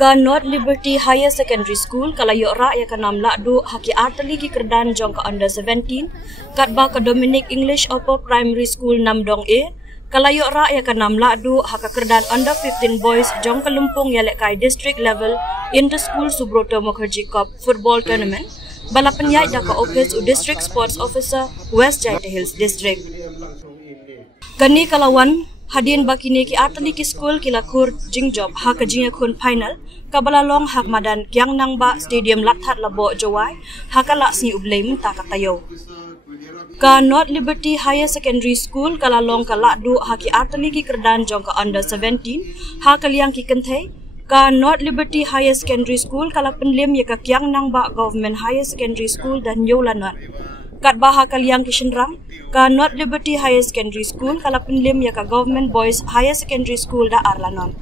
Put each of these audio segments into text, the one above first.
Ka North Liberty Higher Secondary School kalayok rak ya kanam lahduh haki arteli ki kerdan jong ka under 17 kat ba ka Dominic English Upper Primary School Namdong A kalayok rak ya kanam lahduh haka kerdan under 15 boys jong ka lumpung ya lek kai district level inter school Subroto Mukherjee Cup football tournament bala penyai da ka office u district sports officer WJH Hills district kani kalawan hadin bakini ki atli ki school kilakur jingjob hak jinga khun final kabala long hak madan kyang nang ba stadium lathat labo jawai hakala si ublem ta katayo ka North Liberty Higher Secondary School kala long kala du haki atli ki kerdan jong ka under 17 hakaliang ki kenthai ka North Liberty Higher Secondary School kala penlim ya ka kyang nang ba government higher secondary school dan yolanat kat baha kaliang kishenram ka North Liberty Higher Secondary School kala penlim ya ka Government Boys Higher Secondary School da Arlanon.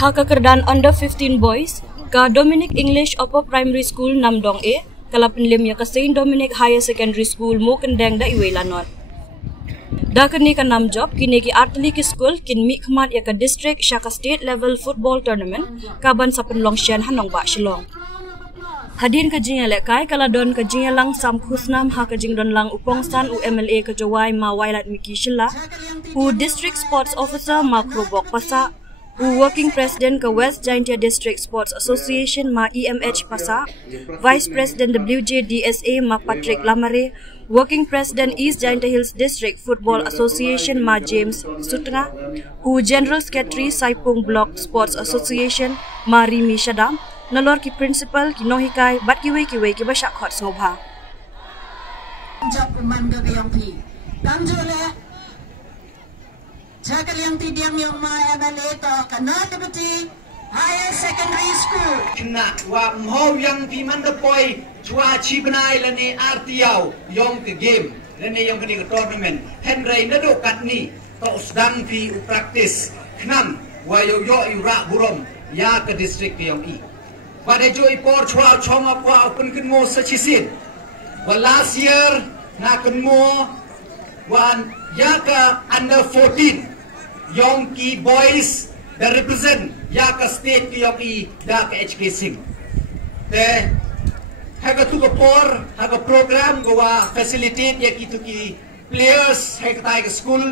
Haka kerdan under 15 boys ka Dominic English Upper Primary School Namdong A kala penlim ya ka Saint Dominic Higher Secondary School Mokendeng da Iwelanon. Da kini ka nam job kini ki artli ki school kin mi khmat ya ka district Shaka State level football tournament ka ban sa penlong sian hanong ba Shillong. Hadin ka jing lek kai kala don ka jing lang sam khusnam ha ka jing don lang upong san u MLA ka jawai ma wailat miki Syllad u district sports officer ma krobok pasa u working president ka West Jaintia District Sports Association ma EMH pasa vice president WJDSA ma Patrick Lamare working president East Jaintia Hills District Football Association ma James Sutna u general secretary Saipung Block Sports Association ma Rimi Shadam nalor ki principal ki nohikai bat ki wei ki basha khot ngobha jap man ga yang pi kam jole jakal yang ti diam yang ma MLA to kana liberty higher secondary school kena wa mho yang pi man da poi chua chi banai la ne artiau yom ke game la ne yom ke tournament henry na do kat ni to sedang pi practice knam wa yo ira burom ya ke district yom i pada joy por chua chong apa open kenmo sachisin well last year na kenmo wan yaka under 14 young ki boys that represent yaka state ki yoki da ka HK Singh te haga tu ko por haga program go wa facilitate yaki tu ki players haga tai school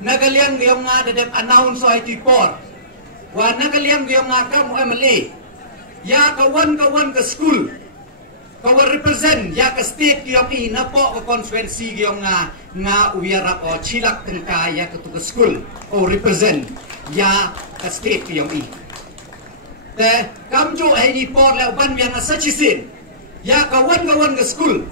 nagaliang yong nga da announce oi tu por wa nagaliang yong nga ka mo MLA ya kawan ke school kawan represent ya ke state ki yoki na po ke konferensi ki nga uwiarap o chilak tengka ya ke school o represent ya ke state ki yoki te kamjo ni por le ban yang sachisin ya kawan ke school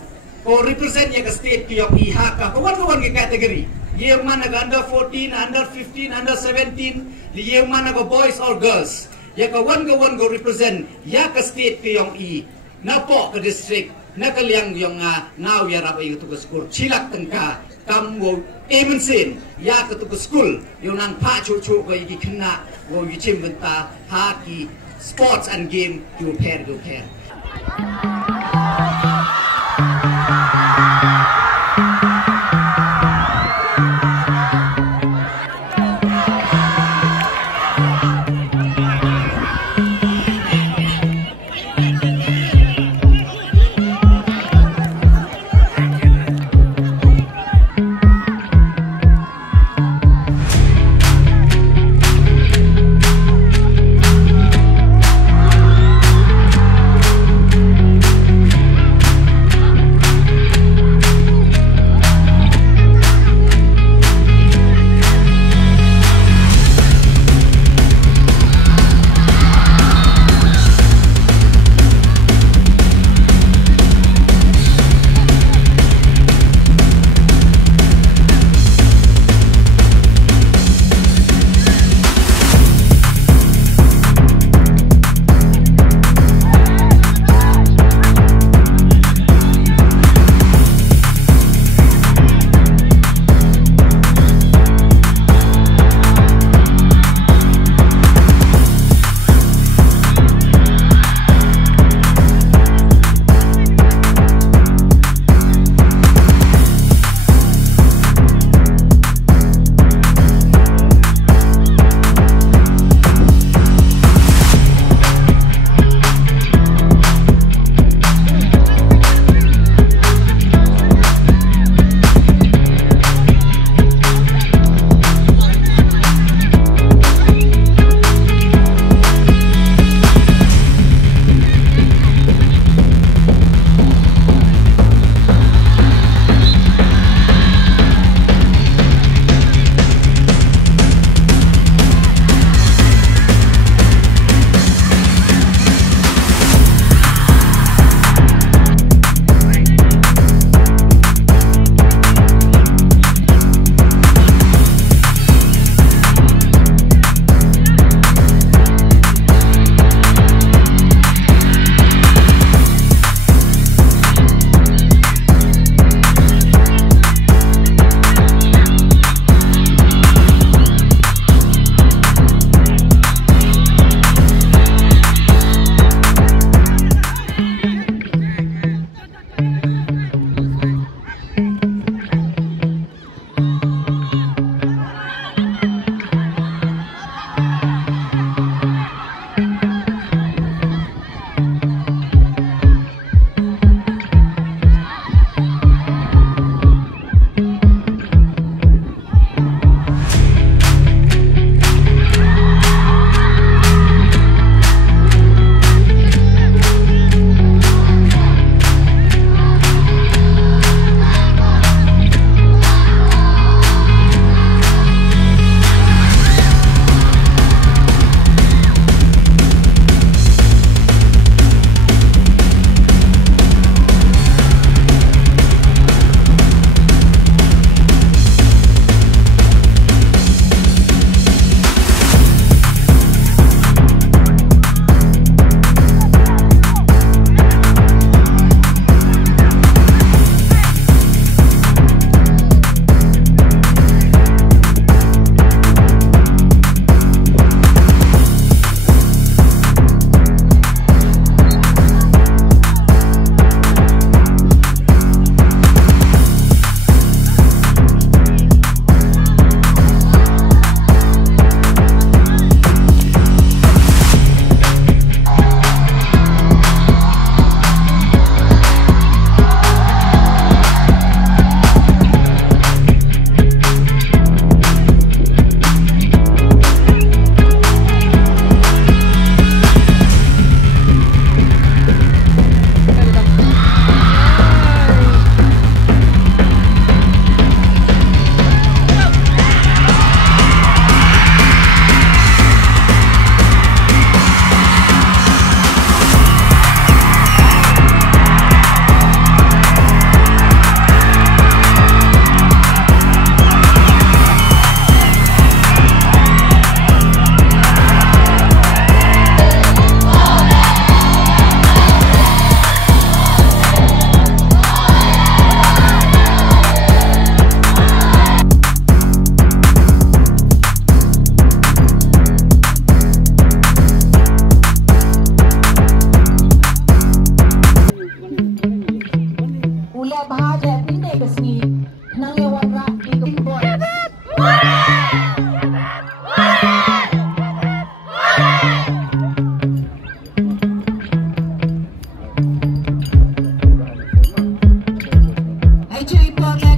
o represent ya ke state ki yoki ha ka kawan ke kategori ye mana ga under 14 under 15 under 17 ye mana ga boys or girls ya kawan go represent ya ka state ke yong i na po ka district na kaliang yong nga ya rap ay to school chilak tengka kam wo emensin ya ka to school yung nang pa chu ko i kina wo yu chim benta ha ki sports and game go pair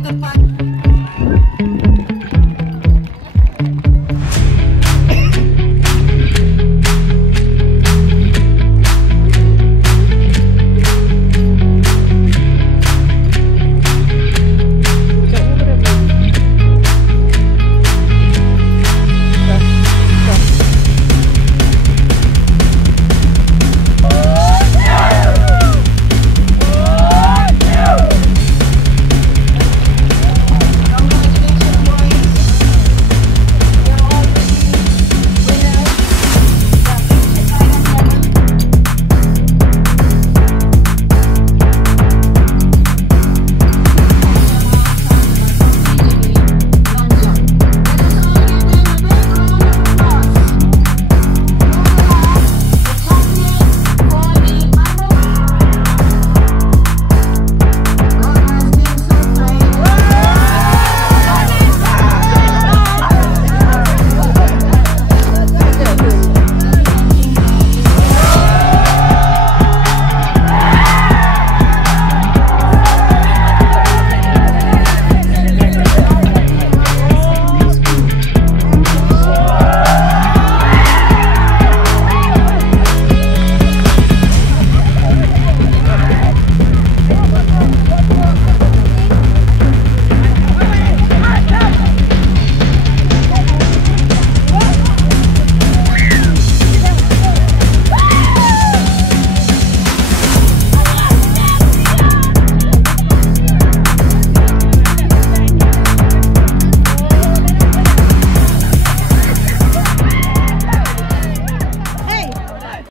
tepat